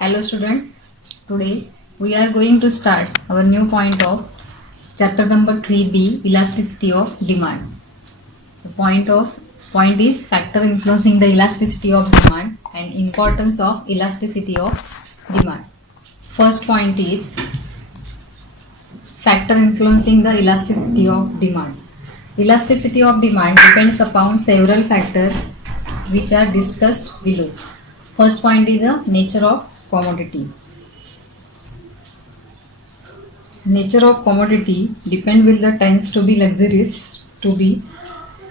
Hello student, today we are going to start our new point of chapter number 3b, elasticity of demand. The point is factor influencing the elasticity of demand and importance of elasticity of demand. First point is factor influencing the elasticity of demand. Elasticity of demand depends upon several factors which are discussed below. First point is the nature of commodity. Nature of commodity depend will the tends to be luxurious to be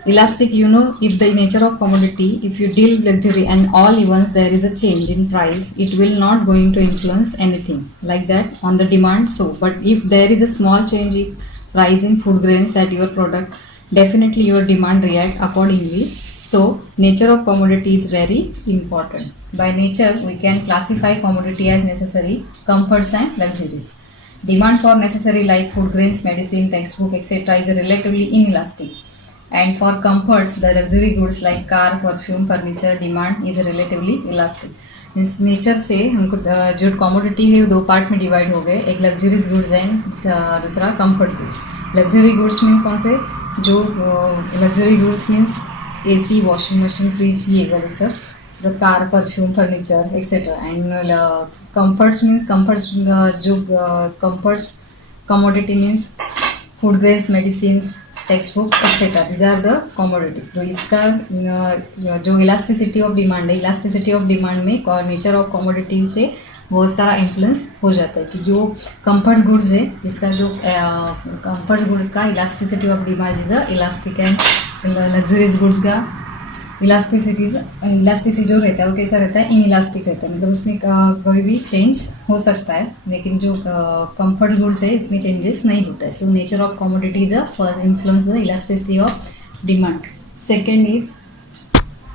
elastic. If the nature of commodity, if you deal luxury and all events there is a change in price, it will not going to influence anything like that on the demand. So but if there is a small change in price in food grains at your product, definitely your demand react accordingly. So nature of commodity is very important. By nature we can classify commodity as necessary, comforts and luxuries. Demand for necessary like food grains, medicine, textbook, etc. is relatively inelastic. And for comforts, the luxury goods like car, perfume, furniture demand is relatively elastic. इस नेचर से हमको जो कमोडिटी है वो दो पार्ट में डिवाइड हो गए, एक लग्जरीज गुड्स एंड दूसरा comfort goods. Luxury goods means कौन से, जो luxury goods means AC, washing machine, fridge, ये वाले सब, car, perfume, furniture etcetera. And comforts means comforts जो comforts commodity means food grains, medicine, text book etcetera, these are the commodities. तो इसका जो इलास्टिसिटी ऑफ डिमांड है, elasticity of demand में nature of commodity से बहुत सारा इन्फ्लुएंस हो जाता है कि जो कंफर्ट गुड्स है, इसका जो कंफर्ट गुड्स का elasticity of demand is elastic and luxuries goods का इलास्टिसिटी जो रहता है वो कैसा रहता है, इनइलास्टिक रहता है. मतलब उसमें कोई भी चेंज हो सकता है, लेकिन जो कंफर्ट गुड्स है इसमें चेंजेस नहीं होता है. So nature of commodity is first influence the elasticity of demand. Second is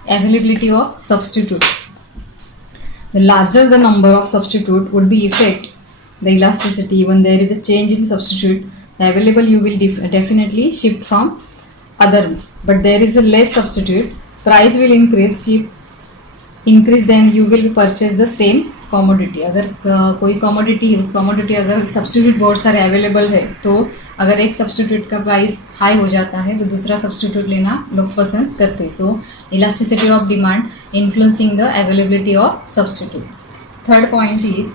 availability of substitute. The larger the number of substitute would be affect the elasticity. When there is a change in substitute, the available you will definitely shift from other. But there is a less substitute, price will increase then you will purchase the same commodity. अगर कोई commodity है, उस commodity अगर substitute बहुत सारे available है, तो अगर एक substitute का price high हो जाता है तो दूसरा substitute लेना लोग पसंद करते हैं. So elasticity of demand influencing the availability of substitute. Third point is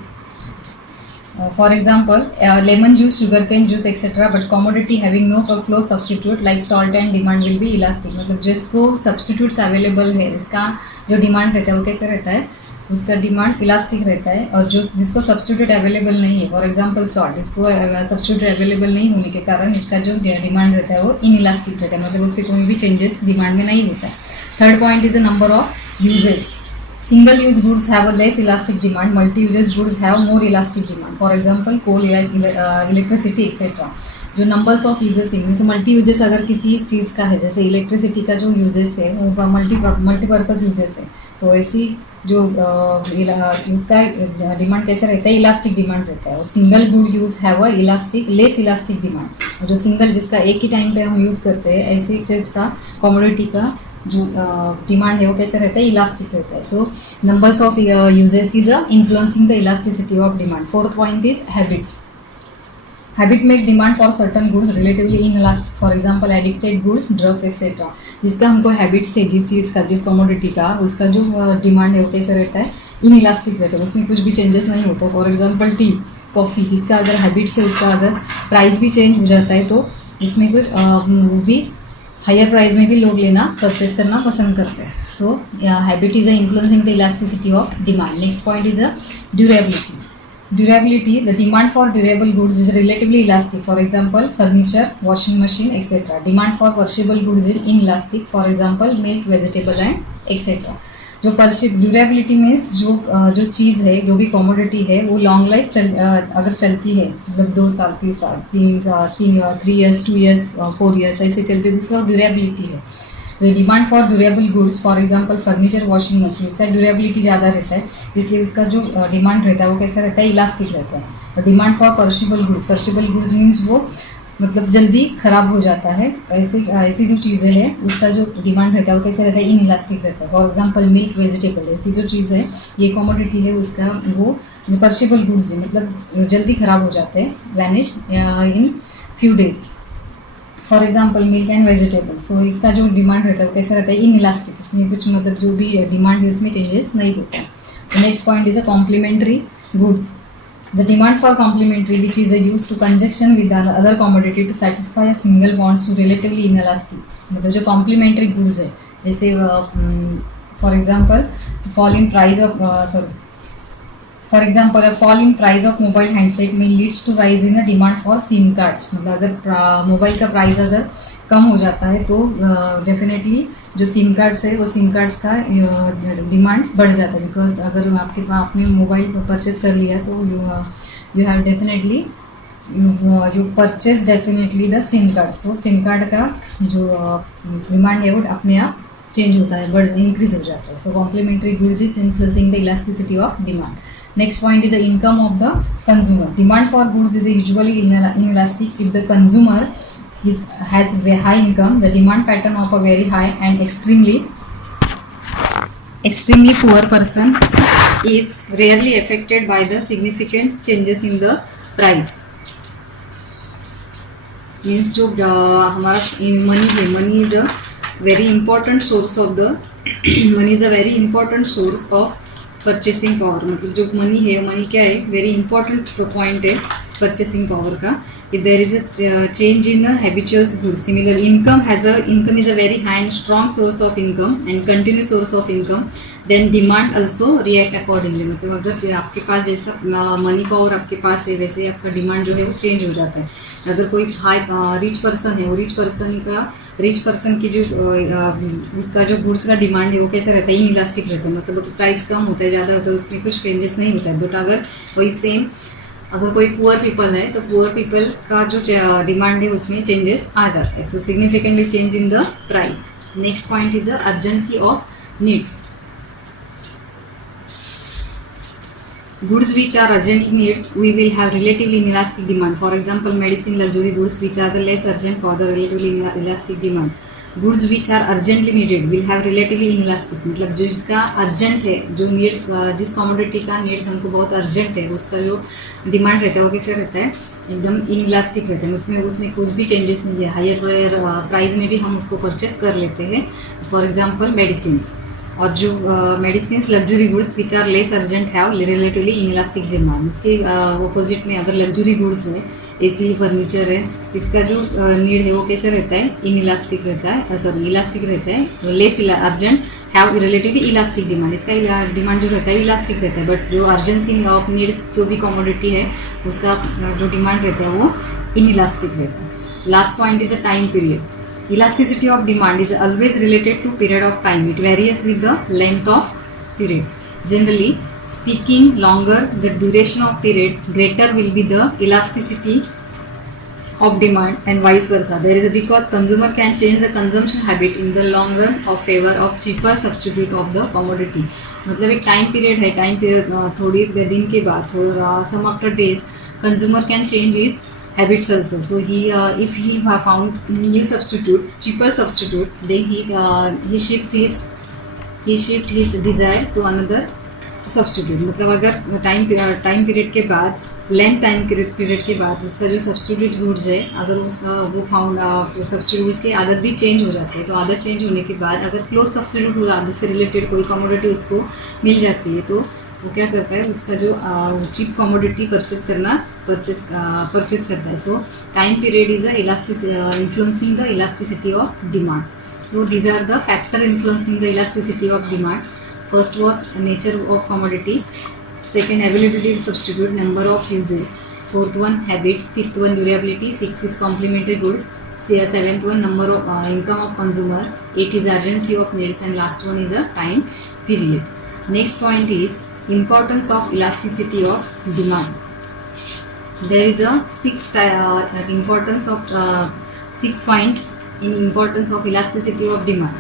for example lemon juice, sugarcane juice etc. but commodity having no flow substitute like salt and demand will be elastic. मतलब जिसको substitutes available है उसका जो demand रहता है वो कैसे रहता है, उसका डिमांड इलास्टिक रहता है. और जो जिसको सब्स्टिट्यूट अवेलेबल नहीं है, फॉर एग्जांपल सॉल्ट, इसको सब्स्टिट्यूट अवेलेबल नहीं होने के कारण इसका जो डिमांड रहता है वो इनइलास्टिक रहता है, मतलब उसके कोई भी चेंजेस डिमांड में नहीं होता है. Third point is the number of uses. Single use goods have a less elastic demand, multi uses goods have more elastic demand. For example coal, electricity etcetera. जो नंबर्स ऑफ यूजेस है, जैसे multi uses अगर किसी चीज़ का है, जैसे इलेक्ट्रिसिटी का जो यूजेस है वो मल्टीपर्पज़ यूजेस है, तो ऐसी जो उसका डिमांड कैसे रहता है, इलास्टिक डिमांड रहता है. और single good use have a less elastic demand. जो सिंगल जिसका एक ही टाइम पे हम यूज़ करते हैं, ऐसी चीज़ का कमोडिटी का जो डिमांड है वो कैसे रहता है, इलास्टिक रहता है. So numbers of uses is influencing the elasticity of demand. Fourth point is habits. Habit make demand for certain goods relatively inelastic. For example, addicted goods, drugs, etc. जिसका हमको हैबिट से जिस चीज़ का, जिस कमोडिटी का, उसका जो डिमांड है वो कैसे रहता है, इनइलास्टिक रहता है, उसमें कुछ भी चेंजेस नहीं होता. फॉर एग्जांपल टी, कॉफ़ी, जिसका अगर हैबिट से उसका अगर प्राइस भी चेंज हो जाता है तो उसमें कुछ वो भी हायर प्राइस में भी लोग लेना, परचेज करना पसंद करते हैं. सो habit is influencing the elasticity of demand. Next point is durability. Durability, the demand for durable goods is relatively elastic. For example, furniture, washing machine, etc. Demand for perishable goods is inelastic. For example, milk, vegetable and etc. जो durability means जो चीज़ है, जो भी कमोडिटी है वो long life अगर चलती है, मतलब 2 साल, 3 साल, 3 ईयर्स, 2 ईयर्स, 4 ईयर्स ऐसे चलते हैं, दूसरा ड्यूरेबिलिटी है. तो demand for durable goods, for example furniture, washing machine, इसका ड्यूरेबिलिटी ज़्यादा रहता है, इसलिए उसका जो डिमांड रहता है वो कैसा रहता है, इलास्टिक रहता है. और डिमांड फॉर परशिबल गुड्स मीन्स वो मतलब जल्दी खराब हो जाता है। ऐसी ऐसी जो चीज़ें हैं उसका जो डिमांड रहता है वो कैसे रहता है, इन इलास्टिक रहता है। फॉर एग्जांपल मिल्क, वेजिटेबल, ऐसी जो चीज़ है, ये कमोडिटी है, उसका वो परशेबल गुड्स है, मतलब जल्दी खराब हो जाते हैं, vanish in few days. For example milk and vegetable, so इसका जो डिमांड रहता है वो कैसा रहता है, इन इलास्टिक, इसमें कुछ मतलब जो भी डिमांड है उसमें चेंजेस नहीं होता है। Next point is a complementary goods. The demand for complementary, which is a used to conjunction with the other commodity to satisfy a single bonds to relatively inelastic. मतलब जो complementary goods है, जैसे for example fall in price of for example a fall in price of mobile handset may leads to rise in the demand for SIM cards. मतलब अगर मोबाइल का प्राइस अगर कम हो जाता है तो डेफिनेटली जो सिम कार्ड्स है वो सिम कार्ड्स का डिमांड बढ़ जाता है, बिकॉज अगर आपने मोबाइल परचेज कर लिया तो you have definitely you purchase definitely the SIM card. So SIM card का जो डिमांड है वो अपने आप चेंज होता है, बढ़ इंक्रीज हो जाता है। So complementary goods is influencing the elasticity of demand. Next point is the income of the consumer. Demand for goods is usually inelastic if the consumer has a high income. The demand pattern of a very high and extremely poor person is rarely affected by the significant changes in the price. Means जो हमारा money है, money is a very important source of the money is a very important source of purchasing power. मतलब जो money है, money क्या है, very important point है purchasing power का। If there is a change in habitual goods, similar income is a very high and strong source of income and continue source of income, then demand also react accordingly. मतलब अगर आपके पास जैसा money power आपके पास है वैसे आपका डिमांड जो है वो चेंज हो जाता है। अगर कोई हाई रिच पर्सन है, वो रिच पर्सन की जो उसका जो गुड्स का डिमांड है वो कैसा रहता है, इन इलास्टिक रहता है, मतलब प्राइस कम होता है, ज़्यादा होता है, उसमें कुछ चेंजेस नहीं होता है। बट अगर वही सेम अगर कोई पुअर पीपल है तो पुअर पीपल का जो डिमांड है उसमें चेंजेस आ जाता है। So significantly change in the price. Next point is the urgency of needs. Goods which are urgently needed, we will have relatively inelastic demand. For example, medicine, luxury goods which are the less urgent for the relatively elastic demand. Goods which are urgently needed will have relatively inelastic, मतलब जो जिसका अर्जेंट है, जो नीड्स, जिस कमोडिटी का नीड्स हमको बहुत अर्जेंट है, उसका जो डिमांड रहता है वो कैसे रहता है, एकदम इनइलास्टिक रहता है, उसमें कुछ भी चेंजेस नहीं है। हायर प्राइस में भी हम उसको परचेस कर लेते हैं। फॉर एग्जाम्पल मेडिसिन्स, और जो medicines luxury goods which are less urgent have relatively inelastic demand. उसके ऑपोजिट में अगर लग्जरी गुड्स है, एसी, फर्नीचर है, इसका जो नीड है वो कैसे रहता है, इनइलास्टिक रहता है, सॉरी इलास्टिक रहता है। Less urgent have relatively elastic demand, इसका डिमांड जो रहता है इलास्टिक रहता है। बट जो अर्जेंसी ऑफ नीड्स जो भी कमोडिटी है उसका जो डिमांड रहता है वो इनइलास्टिक रहता है। Last point is a time period. Elasticity of demand is always related to period of time. It varies with the length of period. Generally speaking, longer the duration of period, greater will be the elasticity of demand, and vice versa. There is because consumer can change the consumption habit in the long run of favor of cheaper substitute of the commodity. मतलब एक time period है, time period थोड़ी दिन के बाद, थोड़ा some after days, consumer can change his habits also. So if he found new substitute, cheaper substitute, then he shift his desire to another substitute. मतलब अगर टाइम पीरियड के बाद, लेंथ टाइम पीरियड के बाद उसका जो सब्सटीट्यूट गुड्स है, अगर उसका वो फाउंड सब्सटीट्यूट की आदत भी चेंज हो जाती है, तो आदत चेंज होने के बाद अगर क्लोज सब्सटीट्यूट हो, आदत से रिलेटेड कोई कमोडिटी उसको मिल जाती है, तो वो क्या करता है, उसका जो चीप कमोडिटी परचेस करता है। सो time period is influencing the elasticity of demand. So these are the factor influencing the elasticity of demand. First was nature of commodity, second availability of substitute, number of uses, fourth one habit, fifth one durability, sixth is complementary goods, seventh one number of income of consumer, eight is urgency of needs, and last one is the time period. Next point is importance of elasticity of demand. There is a six points in importance of elasticity of demand.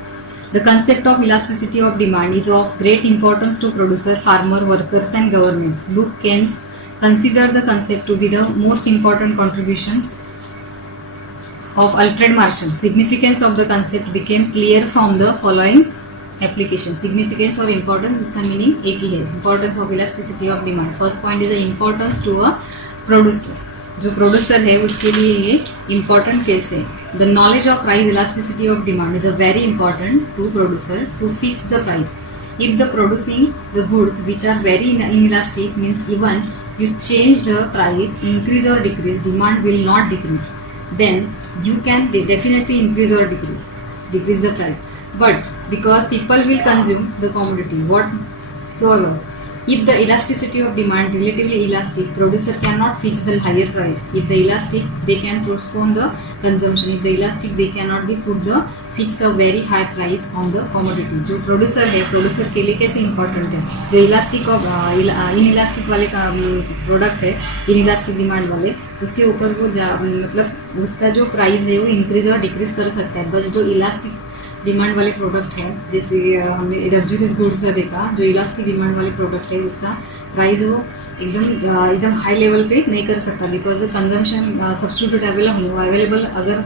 The concept of elasticity of demand is of great importance to producer, farmer, workers and government. Luke Keynes considered the concept to be the most important contributions of Alfred Marshall. Significance of the concept became clear from the following application. Significance और importance इसका meaning एक ही है. Importance of elasticity of demand. First point is the importance to a producer. जो producer है उसके लिए ये important case है. The knowledge of price elasticity of demand is a very important to producer to fix the price. If the producing the goods which are very inelastic, means even you change the price, increase or decrease, demand will not decrease. Then you can definitely increase or decrease the price. But because people will consume the commodity whatsoever, if the elasticity of demand relatively elastic, producer cannot fix the higher price. If the elastic, they can postpone the consumption. If the elastic, they cannot be put the fix a very high price on the commodity. जो producer है, producer के लिए कैसे important है, जो elastic और inelastic वाले का product है, inelastic demand वाले, उसके ऊपर वो मतलब उसका जो price है वो increase और decrease कर सकता है. बस जो elastic डिमांड वाले प्रोडक्ट है, जैसे हमने लग्जरीज गुड्स का देखा, जो इलास्टिक डिमांड वाले प्रोडक्ट है उसका प्राइस वो एकदम हाई लेवल पे नहीं कर सकता, बिकॉज कंजम्पशन सब्स्टिट्यूट अवेलेबल अगर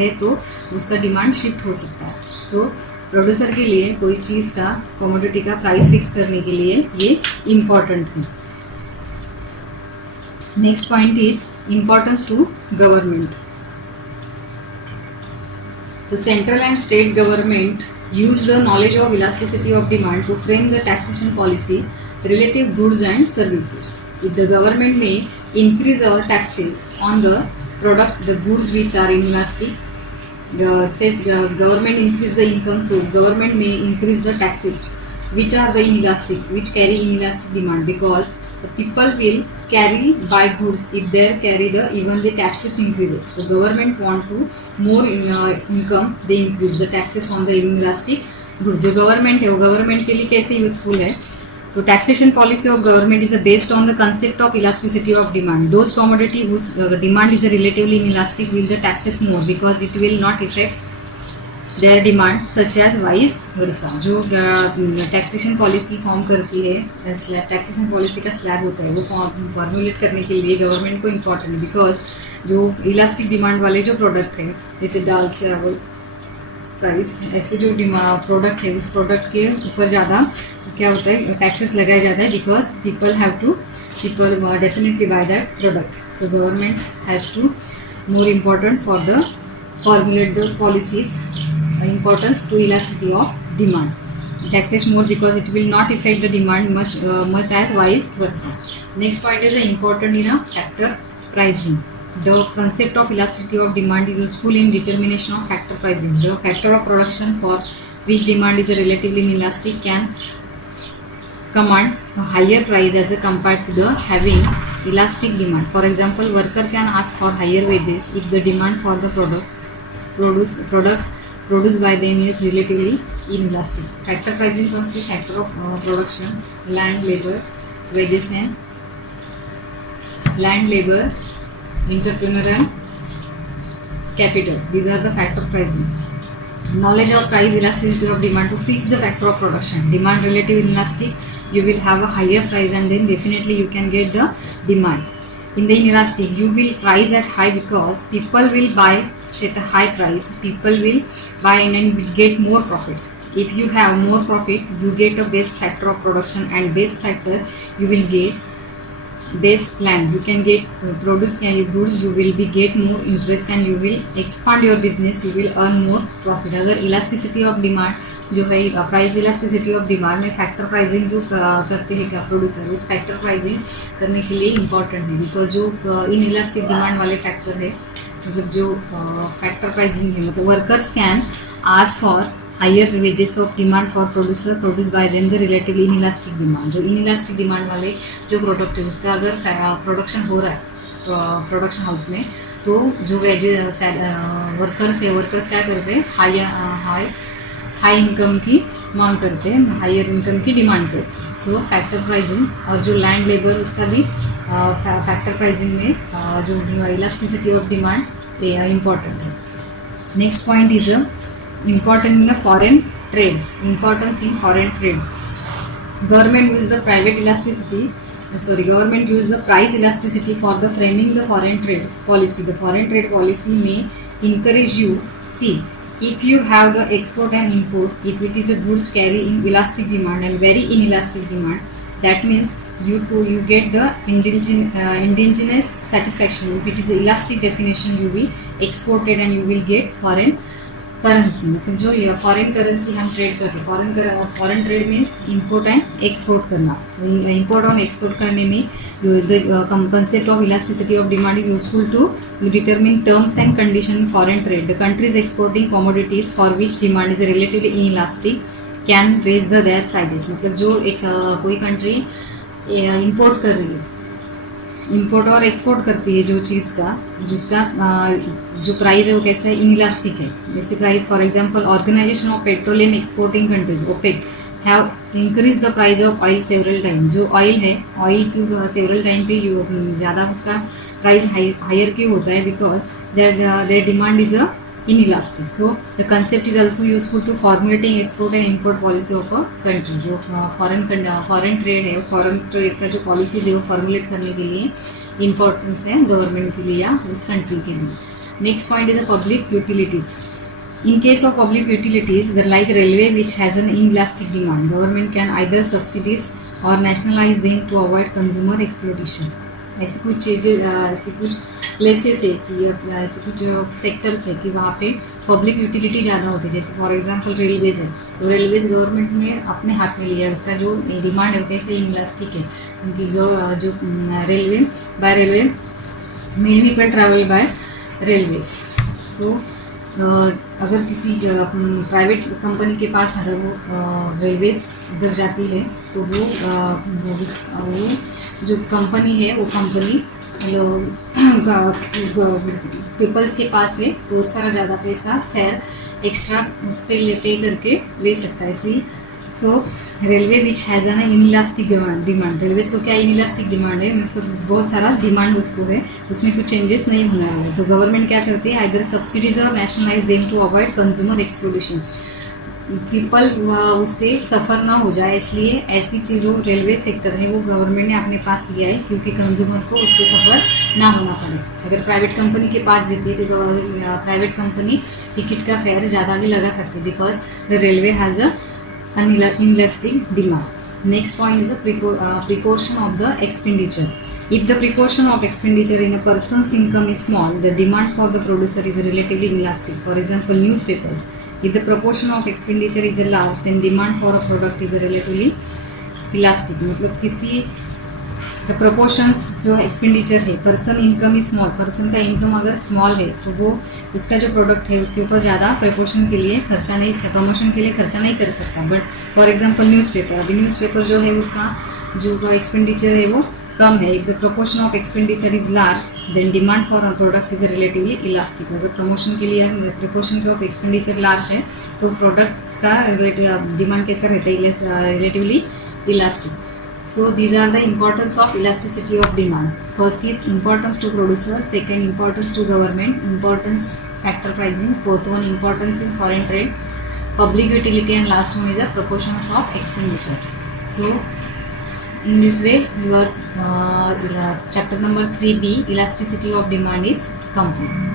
है तो उसका डिमांड शिफ्ट हो सकता है. सो प्रोड्यूसर के लिए कोई चीज़ का कमोडिटी का प्राइस फिक्स करने के लिए ये इम्पॉर्टेंट है. Next point is importance to government. The central and state government use the knowledge of elasticity of demand to frame the taxation policy relative goods and services. If the government may increase our taxes on the product, the goods which are inelastic, the government increase the income, so government may increase the taxes which are the inelastic, which carry inelastic demand, because the people will buy goods if they carry even the taxes increases. So government want to more income, they increase the taxes on the inelastic goods. जो government है वो government के लिए कैसे useful है, तो taxation policy of government is based on the concept of elasticity of demand. Those commodity whose demand is relatively inelastic will the taxes more, because it will not affect their demand, such as vice versa. जो taxation policy form करती है, taxation policy का स्लैब होता है, वो फॉर्मुलेट करने के लिए गवर्नमेंट को इम्पॉर्टेंट है, बिकॉज जो इलास्टिक डिमांड वाले जो प्रोडक्ट हैं, जैसे दाल चावल राइस, ऐसे जो प्रोडक्ट है उस प्रोडक्ट के ऊपर ज़्यादा क्या होता है, टैक्सेस लगाया जाता है, because people definitely buy that product. So government has to more important for the formulate the policies importance to elasticity of demand. Taxes more because it will not affect the demand much as vice versa. Next point is important in a factor pricing. The concept of elasticity of demand is useful in determination of factor pricing. The factor of production for which demand is relatively inelastic can command a higher price as compared to the having elastic demand. For example, worker can ask for higher wages if the demand for the product produced by them is relatively inelastic. Factor pricing consists factor of production, land, labor, wages and entrepreneur and capital. These are the factor pricing. Knowledge of price elasticity of demand to fix the factor of production. Demand relative inelastic, you will have a higher price and then definitely you can get the demand. In the inelastic, you will price at high because people will buy set a high price. People will buy and then will get more profits. If you have more profit, you get a best factor of production, and best factor you will get best land. You can get produce goods. You will be get more interest and you will expand your business. You will earn more profit. अगर elasticity of demand जो है price elasticity of demand में factor pricing जो करते हैं क्या प्रोड्यूसर, उस factor pricing करने के लिए इम्पॉर्टेंट है, बिकॉज जो इन इलास्टिक डिमांड वाले फैक्टर है, मतलब जो फैक्टर प्राइसिंग है, मतलब workers can ask for higher wages of demand for producer produce by them the relatively inelastic demand. जो इन इलास्टिक डिमांड वाले जो प्रोडक्ट है उसका अगर प्रोडक्शन हो रहा है प्रोडक्शन हाउस में, तो जो वेजेस वर्कर्स क्या करते हैं, हाई इनकम की मांग करते हैं, हायर इनकम की डिमांड करते हैं. सो फैक्टर प्राइसिंग और जो लैंड लेबर उसका भी फैक्टर प्राइसिंग में जो इलास्टिसिटी ऑफ डिमांड इम्पॉर्टेंट है. Next point is important in foreign trade. Importance in foreign trade. Government use the price elasticity for the framing the foreign trade policy. The foreign trade policy may encourage you. See, if you have the export and import, if it is a goods carry in elastic demand and very inelastic demand, that means you get the indigenous satisfaction. If it is elastic definition, you will export it and you will get foreign currency. मतलब जो ये foreign currency हम ट्रेड कर रहे हैं, foreign trade means import and export करना. Import और export करने में the concept of elasticity of demand is useful to determine terms and condition in foreign trade. The countries exporting commodities for which demand is relatively inelastic can raise the their prices. मतलब जो एक कोई country import कर रही है, इंपोर्ट और एक्सपोर्ट करती है जो चीज़ का, जिसका जो प्राइस है वो कैसा है, इनइलास्टिक है. जैसे price for example organization of petroleum exporting countries OPEC have increase the price of oil several time. जो ऑयल है, ऑयल की सेवरल टाइम पे ज़्यादा उसका प्राइस हायर क्यों होता है, because their demand is a inelastic. So the concept is also useful to formulating export and import policy of a country. जो फॉरेन ट्रेड है, फॉरेन ट्रेड का जो पॉलिसीज है वो फॉर्मुलेट करने के लिए इम्पोर्टेंस है गवर्नमेंट के लिए या उस कंट्री के लिए. Next point is public utilities. In case of public utilities, the like railway which has an inelastic demand, government can either subsidize or nationalize them to avoid consumer exploitation. ऐसी कुछ चीज़ें, ऐसी कुछ प्लेसेस है कि ऐसे कुछ सेक्टर्स है कि वहाँ पे पब्लिक यूटिलिटी ज़्यादा होती है. जैसे फॉर एग्जांपल रेलवेज़ है, तो रेलवेज़ गवर्नमेंट ने अपने हाथ में लिया है, उसका जो डिमांड है वो कैसे इनइलास्टिक है, क्योंकि जो railway by railway many people travel by railways. So अगर किसी प्राइवेट कंपनी के पास अगर वो रेलवेज उधर जाती है तो वो जो कंपनी है वो कंपनी पीपल्स के पास से बहुत सारा ज़्यादा पैसा फेयर एक्स्ट्रा उस पर पे करके ले सकता है. इसी so railway which has an inelastic demand. Railways को क्या इनइलास्टिक डिमांड है, मतलब बहुत सारा डिमांड उसको है, उसमें कुछ चेंजेस नहीं होना है. तो गवर्नमेंट क्या करती है, आइदर सब्सिडीज और nationalize them to avoid consumer exploitation. People उससे सफ़र ना हो जाए, इसलिए ऐसी चीज़ों रेलवे सेक्टर है वो गवर्नमेंट ने अपने पास लिया है, क्योंकि कंज्यूमर को उससे सफ़र ना होना पड़े. अगर प्राइवेट कंपनी के पास देती है तो प्राइवेट कंपनी टिकट का फेयर ज़्यादा भी लगा सकती है, because the railway has a inelastic demand. Next point is a proportion of the expenditure. If the proportion of expenditure in a person's income is small, the demand for the producer is relatively inelastic. For example, newspapers. If the proportion of expenditure is large, then demand for a product is relatively elastic. मतलब किसी the proportions जो expenditure है, person income is small, person का इनकम अगर स्मॉल है तो वो उसका जो प्रोडक्ट है उसके ऊपर ज़्यादा प्रपोर्शन के लिए खर्चा नहीं, प्रमोशन के लिए खर्चा नहीं कर सकता. बट फॉर एग्जांपल न्यूज़पेपर, अभी न्यूज़पेपर जो है उसका जो एक्सपेंडिचर है वो कम है. If the proportion of expenditure is large, then demand for a product is relatively elastic. अगर प्रमोशन के लिए प्रोपोर्शन ऑफ एक्सपेंडिचर लार्ज है तो प्रोडक्ट का डिमांड कैसा रहता है, relatively elastic. So these are the importance of elasticity of demand. First is importance to producer, second importance to government, importance factor pricing, fourth one importance in foreign trade, public utility, and last one is the proportions of expenditure. So in this way your chapter number 3B elasticity of demand is complete.